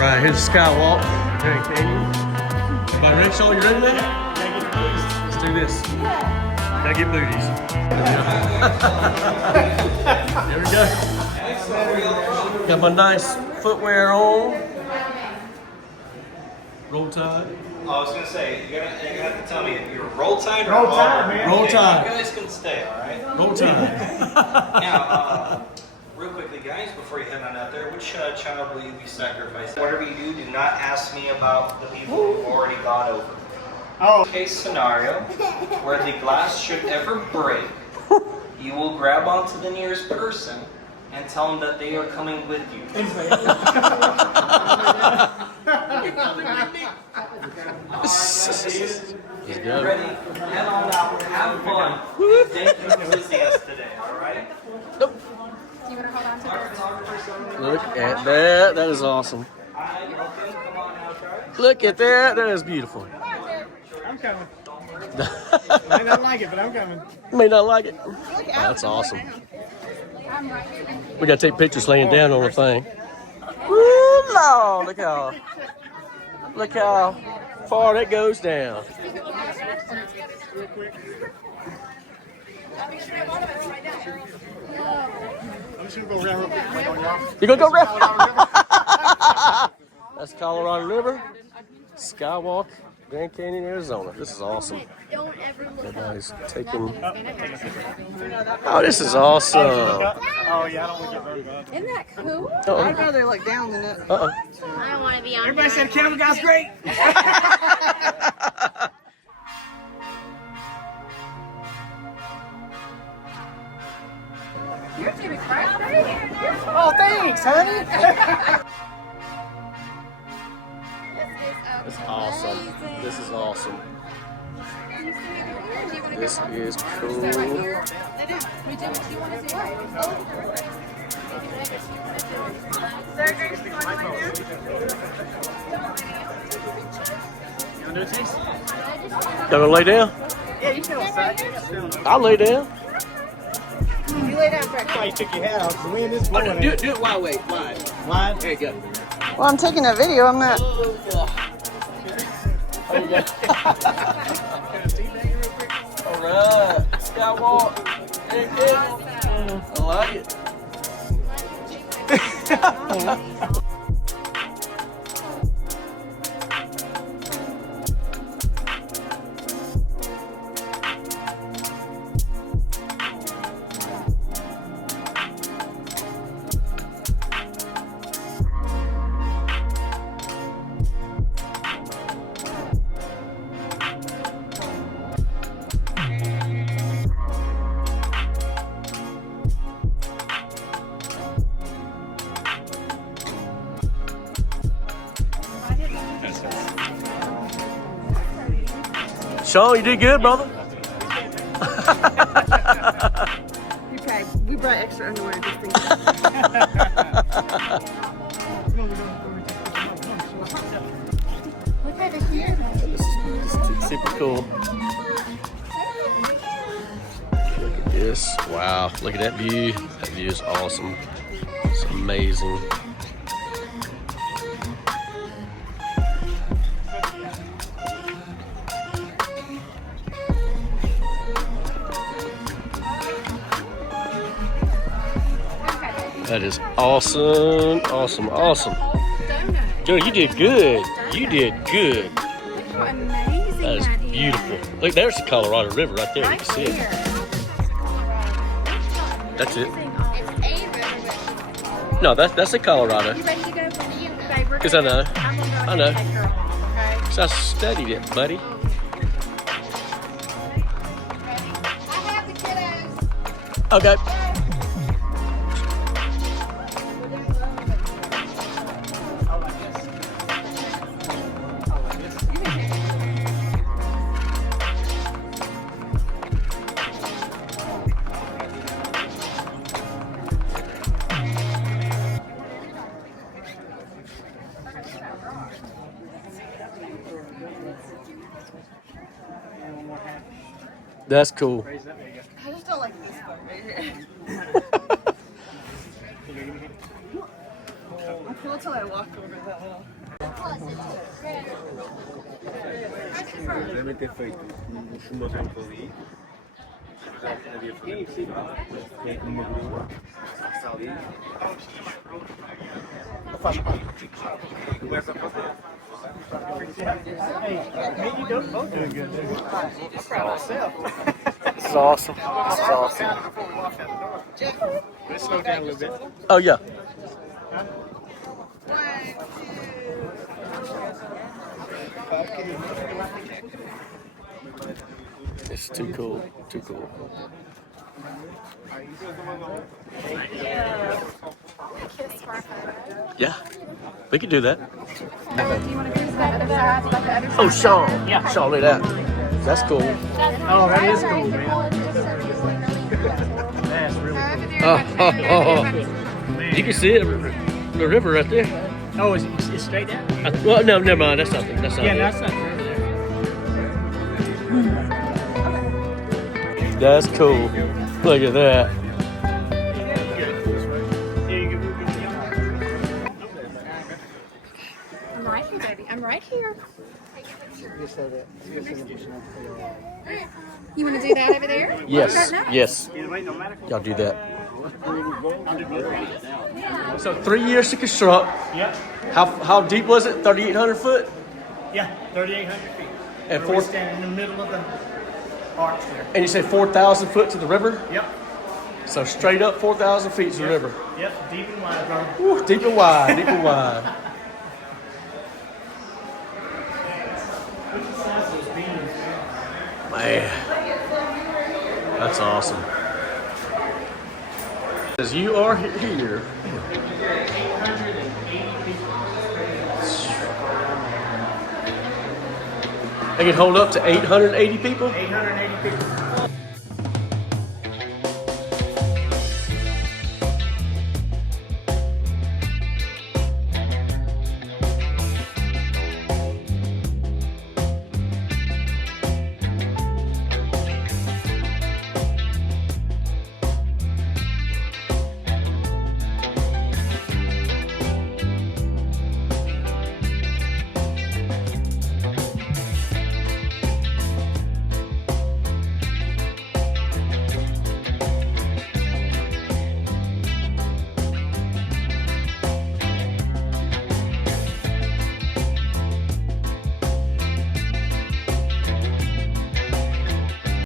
right, here's the Skywalk. Grand Canyon. Everybody ready, Sean? You ready, man? Let's do this. Gotta get booties. There we go. Got my nice footwear on. Roll Tide. I was gonna say, you're gonna have to tell me if you're Roll Tide or Roll Tide, man. Roll Tide. You guys can stay, alright? Roll Tide. Now, real quickly, guys, before you head on out there, which child will you be sacrificing? Whatever you do not ask me about the people who've already gone over. Oh. Case scenario where the glass should ever break, you will grab onto the nearest person and tell them that they are coming with you. Let's go. Ready? Head on out. Have fun. Thank you for visiting us today, alright? Nope. You want to hold on to this? Look at that. That is awesome. Hi, welcome. Come on out, guys. Look at that. That is beautiful. I'm coming. Might not like it, but I'm coming. May not like it. Oh, that's awesome. We gotta take pictures laying down on the thing. Woo, Lord, look how far that goes down. I'm just gonna go around real quick. Wait on y'all. You gonna go around? That's Colorado River, Skywalk, Grand Canyon, Arizona. This is awesome. Everybody's taking. Oh, this is awesome. Oh, yeah, I don't want to get very bad. Isn't that cool? I'd rather look down than up. I don't want to be on Everybody said camera guy's great. You're going to be crying. Oh, thanks, honey. It's awesome. This is awesome. This is cool. We do what you want to do. You want to do a taste? Y'all gonna lay down? Yeah, you can on side. I'll lay down. You lay down, Frank. That's why you took your hat off. The wind is Oh, blowing. do it wide way, wide. Wide? There you go. Well, I'm taking a video. I'm not. All right, Skywalk. Hey, kid. I like it. Sean, you did good, brother. Okay, we brought extra underwear just in Look over here. This is super cool. Look at this. Wow, look at that view. That view is awesome. It's amazing. That is awesome, awesome, awesome. Joe, you did good. You did good. How amazing That is beautiful. Look, there's the Colorado River right there. You can see it. That's it. No, that's the Colorado. You ready to go for me? Babe, we're Because I know. I'm gonna go I know. and take her home, okay? Because I studied it, buddy. I have the kiddos. Okay. That's cool. I just don't like this part right here. cool till I walked over that little. Deve ter feito um motor ali. Já havia feito uma grua. Ali. Faz parte. Começa a fazer. Hey, you don't both doing good. I'm proud of myself. This is awesome. This is awesome. Let's slow down a little bit. Oh yeah. It's too cool. Too cool. Yeah, we could do that. Do you want to do that other side? Like the other side? Oh, Sean. Yeah. Sean, look at that. That's cool. Oh, that is cool, man. That's really cool. You can see it, the river right there. Oh, it's straight down? Well, no, never mind. That's nothing. That's not Yeah, it. that's not over there. That's cool. Look at that. I'm right here, baby. I'm right here. You want to do that over there? Yes, Nice. yes. Y'all do that. So 3 years to construct. Yep. How deep was it? 3,800 foot? Yeah, 3,800 feet. And We're four- standing in the middle of the arch there. And you say 4,000 foot to the river? Yep. So straight up 4,000 feet to the river. Yep, deep and wide, brother. Woo, deep and wide, deep and wide. Look at the size of those beams, man. Man, that's awesome. As you are here, 880 people. they can hold up to 880 people? 880 people.